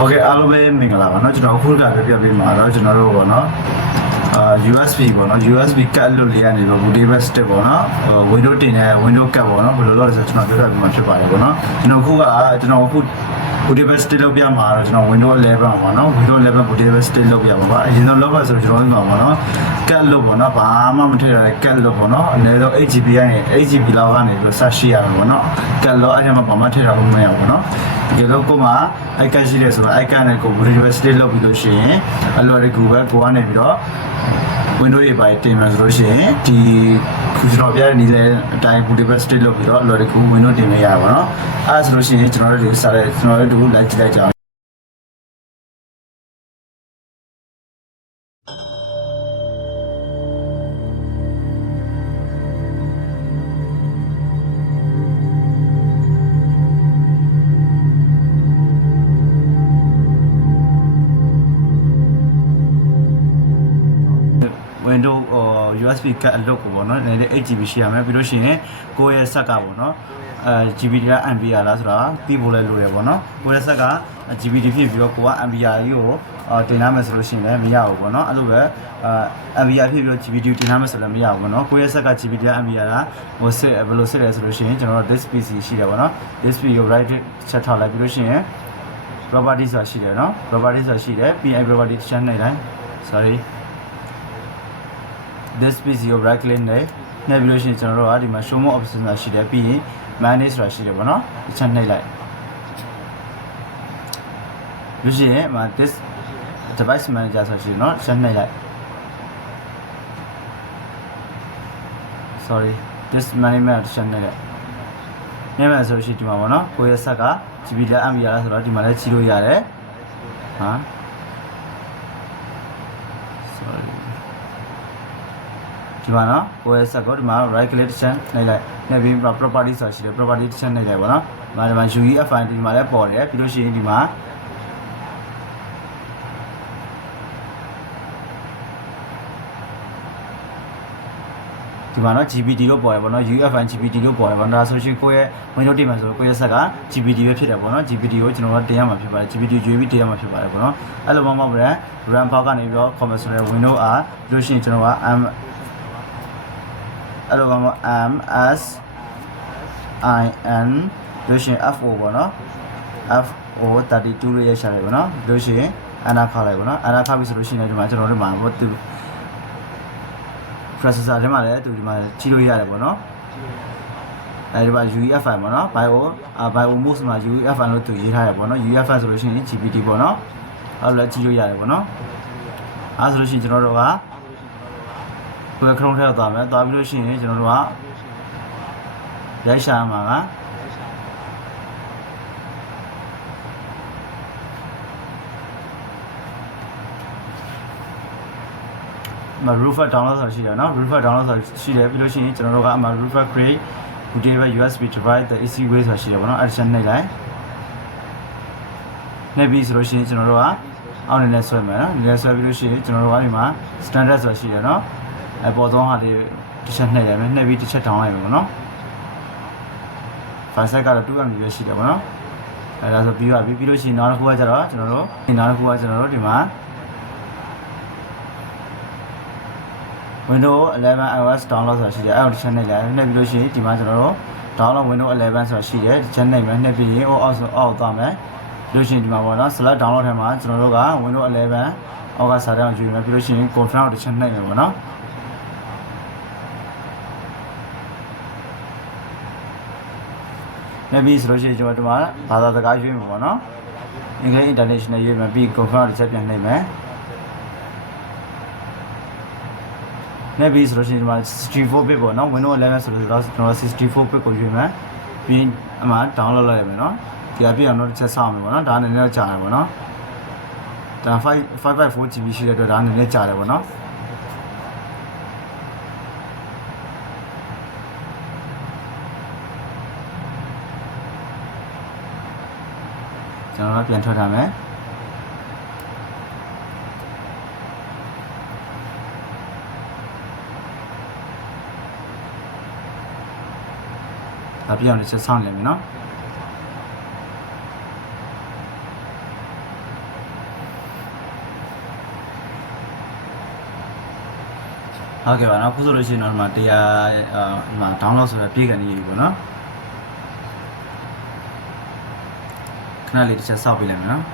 Okay အားလုံးပဲမင်္ဂလာပါเนาะကျွန်တော်အခုကပြပြပေးမှာတော့ကျွန်တော်တို့ပေါ့เนาะUSB ပေါ့เนาะ USB ကတ်လို့လေးရနေတော့ bootable stick ပေါ့เนาะWindows တင်တဲ့ Windows ကတ်ပေါ့เนาะဘယ်လိုလုပ်လဲဆိုတော့ကျွန်တော်ပြောပြပေးမှာဖြစ်ပါတယ်ပေါ့เนาะကျွန်တော်အခု bootable stick လုပ်ပြမှာတော့ကျွန်တော် Windows 11ပါเนาะ Windows 11 bootable stick လုပ်ပြမှာပါအရင်တော့လုပ်ပါဆိုကျွန်တော်ဒီမှာပေါ့เนาะကတ်လို့ပေါ့เนาะဘာမှမထည့်ရတဲ့ကတ်လို့ပေါ့เนาะအနည်းဆုံး 8GB ကနေ 8GB လောက်ကနေပြီးဆက်ရှိရမှာပေါ့เนาะကတ်လို့အဲ့ဒါမှဘာမှထည့်ရလို့မရဘူးပေါ့เนาะဒီလိုကိုမှ icon ရှိတယ်ဆိုတော့ icon နဲ့ကို bootable stick လုပ်ပြီးလို့ရှိရင်အလွယ်တကူပဲကိုကနေပြီးတော့ Windows ရေးပါတင်မယ်ဆိုလို့ရှိရင်ဒီခုကျွန်တော်ပြတဲ့နေတဲ့အတိုင်း bootable stick လုပ်ပြီးတော့အလွယ်တကူ Windows တင်လို့ရပါတော့အဲ့ဒါဆိုလို့ရှိရင်ကျွန်တော်တို့စာရဲကျွန်တော်တို့လိုက်ကြည့်လိုက်ကြအောင်Windows USB ကတ်အလုပ်ကိုပေါ့နော်နည်းနည်း 8GB ရှိရမယ်ပြီးလို့ရှိရင်ကိုယ့်ရဲ့ဆက်ကပေါ့နော်GB က MBR လားဆိုတာပြီးဖို့လဲလိုရပေါ့နော်ကိုယ့်ရဲ့ဆက်က GBD ဖြစ်ပြီးတော့ကိုက MBR ကြီးကိုတင်ထားမယ်ဆိုလို့ရှိရင်လည်းမရဘူးပေါ့နော်အဲ့လိုပဲMBR ဖြစ်ပြီးတော့ GBD တင်ထားမယ်ဆိုလည်းမရဘူးပေါ့နော်ကိုယ့်ရဲ့ဆက်က GBD က MBR ကဟိုစစ်ဘယ်လိုစစ်လဲဆိုလို့ရှိရင်ကျွန်တော်တို့ this PC ရှိတယ်ပေါ့နော် this PC ကို right ချက်ထားလိုက်ပြီးလို့ရှိရင် property ဆိုတာရှိတယ်နော် property ဆိုတာရှိတယ် PI property တစ်ချက်နှိပ်လိုက် sorry this PC ကို right click နဲ့ပြီးလို့ရှိရင်ကျွန်တော်တို့ကဒီမှာ show more option ဆိုတာရှိတယ်ပြီးရင် manage ဆိုတာရှိတယ်ပေါ့နော်တစ်ချက်နှိပ်လိုက်လို့ရှိရင်မှာ this device manager ဆိုတာရှိတယ်နော်တစ်ချက်နှိပ်လိုက် sorry this management တစ်ချက်နှိပ်လိုက်ညမှာဆိုရှိဒီမှာပေါ့နော်ကိုယ့်ရဲ့ဆက်က GB လား MB လားဆိုတော့ဒီမှာလည်းကြီးလို့ရတယ်ဟာဒီမှာနော်ကိုယ့်ရဲ့ဆက်ကိုဒီမှာ right click တစ်ချက်နှိပ်လိုက်နှိပ်ပြီး property ဆိုတာရှိတယ် property တစ်ချက်နှိပ်လိုက်ပါနော်ဒီမှာ UEFI ဒီမှာလည်းပေါ်တယ်ပြီးလို့ရှိရင်ဒီမှာနော် GBD လို့ပေါ်တယ်ပေါ့နော် UEFI GBD လို့ပေါ်တယ်ပေါ့နော်ဒါဆိုရှင်ကိုယ့်ရဲ့ Windows တင်မှာဆိုကိုယ့်ရဲ့ဆက်က GBD ပဲဖြစ်တယ်ပေါ့နော် GBD ကိုကျွန်တော်တို့တင်ရမှာဖြစ်ပါတယ် GBD ရွေးပြီးတင်ရမှာဖြစ်ပါတယ်ပေါ့နော်အဲ့လိုမှမဟုတ်ဘူး RAM ဘောက်ကနေပြီးတော့ comment ဆိုတဲ့ Windows အားပြီးလို့ရှိရင်ကျွန်တော်ကအဲ့လိုကမှ MSIN လို့ရှိရင် FO ပေါ့နော် FO32 လို့ရရှာလိုက်ပေါ့နော်လို့ရှိရင်အနာခါလိုက်ပေါ့နော်အနာခါပြီဆိုလို့ရှိရင်ဒီမှာကျွန်တော်တို့မှာဟိုသူ processor ထဲမှာလည်းသူဒီမှာကြီးလို့ရတယ်ပေါ့နော်အဲဒီမှာ UEFI ပေါ့နော် bio mode မှာ UEFI လို့သူရေးထားရပေါ့နော် UEFI ဆိုလို့ရှိရင် GBD ပေါ့နော်အဲ့လိုလည်းကြီးလို့ရတယ်ပေါ့နော်အဲဆိုလို့ရှိရင်ကျွန်တော်တို့ကကိုယ်ခရုံးထဲသွားမယ်သွားပြီးလို့ရှိရင်ကျွန်တော်တို့ကရိုက်ရှာမှာကမ Roofer download ဆိုတာရှိတယ်နော် Roofer download ဆိုတာရှိတယ်ပြီးလို့ရှိရင်ကျွန်တော်တို့ကအမှ Roofer create bootable USB device the easy way ဆိုတာရှိတယ်ပေါ့နော်အဲ့ဒါချက်နှိပ်လိုက်နှိပ်ပြီးဆိုလို့ရှိရင်ကျွန်တော်တို့ကအောက်နေနဲ့ဆွဲမယ်နော်ဒီနဲ့ဆွဲပြီးလို့ရှိရင်ကျွန်တော်တို့ကဒီမှာ standard ဆိုတာရှိတယ်နော်အပေါ်ဆုံးဟာဒီတစ်ချက်နှိပ်ရမယ်နှိပ်ပြီးတစ်ချက် down လိုက်မယ်ပေါ့နော် file size ကတော့ 2MB ပဲရှိတယ်ပေါ့နော်အဲဒါဆိုပြီးပါပြီပြီးလို့ရှိရင်နောက်တစ်ခုကကျတော့ကျွန်တော်တို့ဒီမှာ Windows 11 iOS download ဆိုတာရှိတယ်အဲ့ဒါတစ်ချက်နှိပ်လိုက်နှိပ်ပြီးလို့ရှိရင်ဒီမှာကျွန်တော်တို့ download Windows 11ဆိုတာရှိတယ်တစ်ချက်နှိပ်မယ်နှိပ်ပြီးရင်အောက်သွားမယ်ပြီးလို့ရှိရင်ဒီမှာပေါ့နော် select download ထဲမှာကျွန်တော်တို့က Windows 11အောက်ကစာတမ်းကိုယူမယ်ပြီးလို့ရှိရင် confirm ကိုတစ်ချက်နှိပ်မယ်ပေါ့နော်နှိပ်ပြီးဆိုလို့ရှိရင်ကျွန်တော်တို့ဘာသာစကားရွေးမှာပေါ့နော် English International ရွေးမယ်ပြီး confirm တစ်ချက်ပြန်နှိပ်မယ်နေပြီးဆိုလို့ရှိရင်ဒီမှာ64 bit ပေါ့နော် Windows 11ဆိုလို့ကျွန်တော်64 bit ကိုရွေးမယ်ပြီးအမှ download လုပ်ရမယ်နော်ဒီအပြည့်အောင်တော့တစ်ချက်စောင့်မယ်ပေါ့နော်ဒါနည်းနည်းကြာတယ်ပေါ့နော်ဒါ 554GB ရှိတဲ့အတွက်ဒါနည်းနည်းကြာတယ်ပေါ့နော်ကျွန်တော်ပြန်ထွက်ထားမယ်ဒါပြအောင်တစ်ချက်ဆောင်းနေမယ်နော် ဟုတ်ကဲ့ပါနော်ခုဆိုလို့ရှိရင်တော့ဒီမှာတရားဒီမှာ download ဆိုတာပြေးကန်နေပြီပေါ့နော်ခဏလေးတစ်ချက်စောက်ပေးလိုက်မယ်နော်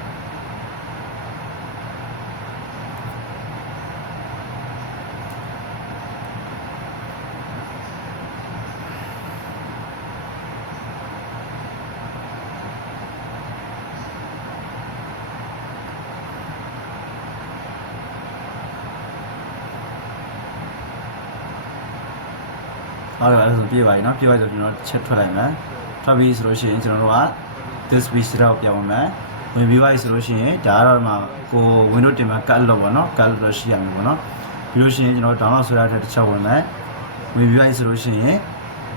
ဟုတ်ကဲ့အဲ့ဒါဆိုပြေးပါပြီเนาะပြေးပါဆိုကျွန်တော်ချက်ထွက်လိုက်မယ်ထွက်ပြီးဆိုလို့ရှိရင်ကျွန်တော်တို့က this page တော့ပြောင်းအောင်မယ်ဝင်ပြီးပါဆိုလို့ရှိရင်ဒါကတော့ဒီမှာကို window တင်မှာ cut လို့ပေါ့เนาะ cut လို့ရှိရမယ်ပေါ့เนาะပြီးလို့ရှိရင်ကျွန်တော် download ဆိုရတဲ့တစ်ချက်ဝင်မယ်ဝင်ပြီးပါဆိုလို့ရှိရင်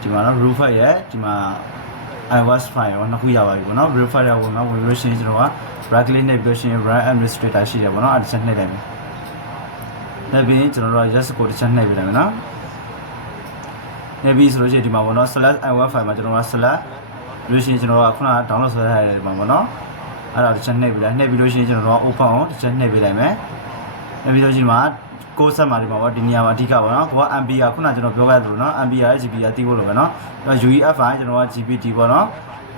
ဒီမှာเนาะ root file ရဲ့ဒီမှာ iOS file ရောနှစ်ခုရပါပြီပေါ့เนาะ root file ရောဝင်မှာဝင်ပြီးလို့ရှိရင်ကျွန်တော်က right click နဲ့ပြီးလို့ရှိရင် run administrator ရှိတယ်ပေါ့เนาะအဲ့တစ်ချက်နှိပ်လိုက်မယ်နှိပ်ပြီးကျွန်တော်တို့က yes ကိုတစ်ချက်နှိပ်ပြလိုက်မယ်เนาะနေပြီးဆိုလို့ရှိရင်ဒီမှာပေါ့နော် /iOS file မှာကျွန်တော်က လို့ရှိရင်ကျွန်တော်ကခုနက download ဆွဲထားရတယ်ဒီမှာပေါ့နော်အဲ့ဒါတစ်ချက်နှိပ်ပြီးလိုက်နှိပ်ပြီးလို့ရှိရင်ကျွန်တော်က open အောင်တစ်ချက်နှိပ်ပေးလိုက်မယ်နှိပ်ပြီးလို့ရှိရင်ဒီမှာကိုဆက်မှာဒီမှာပေါ့ဒီနေရာမှာအဓိကပေါ့နော်ကိုက MB ကခုနကကျွန်တော်ပြောခဲ့သလိုနော် MB ရဲ့ GB ကတီးဖို့လိုပဲနော်အဲ့ UEFI ကျွန်တော်က GPT ပေါ့နော်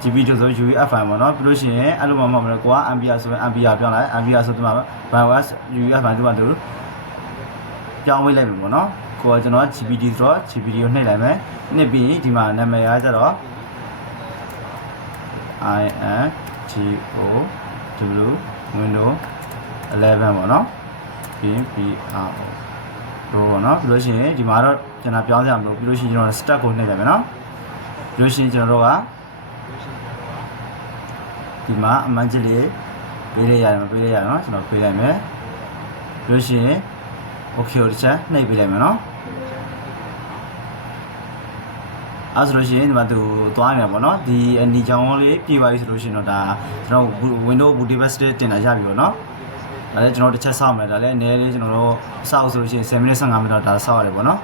GPT ဆို UEFI ပေါ့နော်ပြီးလို့ရှိရင်အဲ့လိုမှမဟုတ်ဘူးကိုက MB ဆိုရင် MB ပြောင်းလိုက် MB ဆိုဒီမှာ BIOS UEFI ဒီမှာတူပြောင်းဝေးလိုက်ပြီပေါ့နော်ကိုကကျွန်တော် GPT ဆိုတော့ GPT ကိုနှိပ်လိုက်မယ်နှိပ်ပြီးဒီမှာနာမည်ကကျတော့ INGO W Windows 11ပေါ့နော်ပြီးရင် BRO တော့နော်ပြီးလို့ရှိရင်ဒီမှာတော့ကျွန်တော်ပြောင်းစရာမလိုပြီးလို့ရှိရင်ကျွန်တော် stack ကိုနှိပ်လိုက်မယ်နော်ပြီးလို့ရှိရင်ကျွန်တော်တို့ကဒီမှာအမှန်ကြီးလေးပေးလိုက်ရတယ်မပေးလိုက်ရနော်ကျွန်တော်ပေးလိုက်မယ်ပြီးလို့ရှိရင် okay ကိုတစ်ချက်နှိပ်ပေးလိုက်မယ်နော်အဲ့ဆိုလို့ရှိရင်ဒီမှာသူသွားနေတယ်ပေါ့နော်ဒီအနီချောင်းလေးပြေးပါပြီဆိုလို့ရှိရင်တော့ဒါကျွန်တော် Windows Boot Device တင်လာရပြီပေါ့နော်ဒါလည်းကျွန်တော်တစ်ချက်စောင့်မယ်ဒါလည်းအနည်းလေးကျွန်တော်တို့စောင့်ဆိုလို့ရှိရင်10မိနစ်15မိနစ်ဒါစောင့်ရတယ်ပေါ့နော်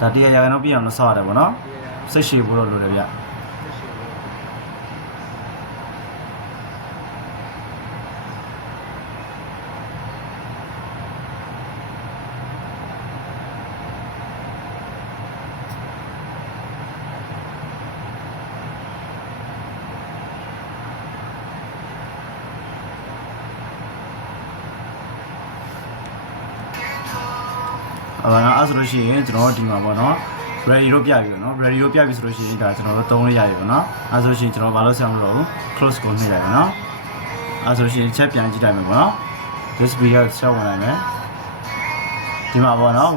ဒါတရားရကတော့ပြင်အောင်လို့စောင့်ရတယ်ပေါ့နော်စိတ်ရှည်ဖို့တော့လိုတယ်ဗျအဲ့ဆိုလို့ရှိရင်ကျွန်တော်ဒီမှာပေါ့နော် ready လို့ပြပြီပေါ့နော် ready လို့ပြပြီဆိုလို့ရှိရင်ဒါကျွန်တော်တို့သုံးလို့ရပြီပေါ့နော်အဲ့ဆိုလို့ရှိရင်ကျွန်တော်ဘာလို့ဆက်မလို့ close ကိုနှိပ်လိုက်ပါနော်အဲ့ဆိုလို့ရှိရင်ချက်ပြန်ကြည့်လိုက်မယ်ပေါ့နော် this video ဆက်ဝင်လိုက်မယ်ဒီမှာပေါ့နော်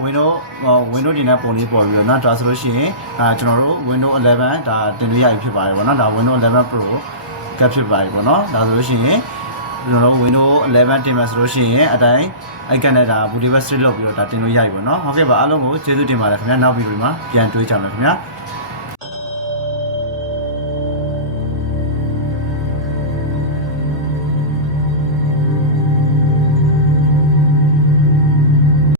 Windows ဒီနဲ့ပုံလေးပေါ်ပြီးတော့နော်ဒါဆိုလို့ရှိရင်ကျွန်တော်တို့ Windows 11ဒါတင်လို့ရပြီဖြစ်ပါတယ်ပေါ့နော်ဒါ Windows 11 Pro ကဖြစ်ပါတယ်ပေါ့နော်ဒါဆိုလို့ရှိရင်ကျွန်တော်တို့ Windows 11တင်မှာဆိုလို့ရှိရင်အတိုင်း icon နဲ့ဒါ Boot Device လုပ်ပြီးတော့ဒါတင်လို့ရပြီပေါ့နော်ဟုတ်ကဲ့ပါအားလုံးကိုကျေးဇူးတင်ပါတယ်ခင်ဗျာနောက်ဗီဒီယိုမှာပြန်တွေ့ကြမယ်ခင်ဗျာ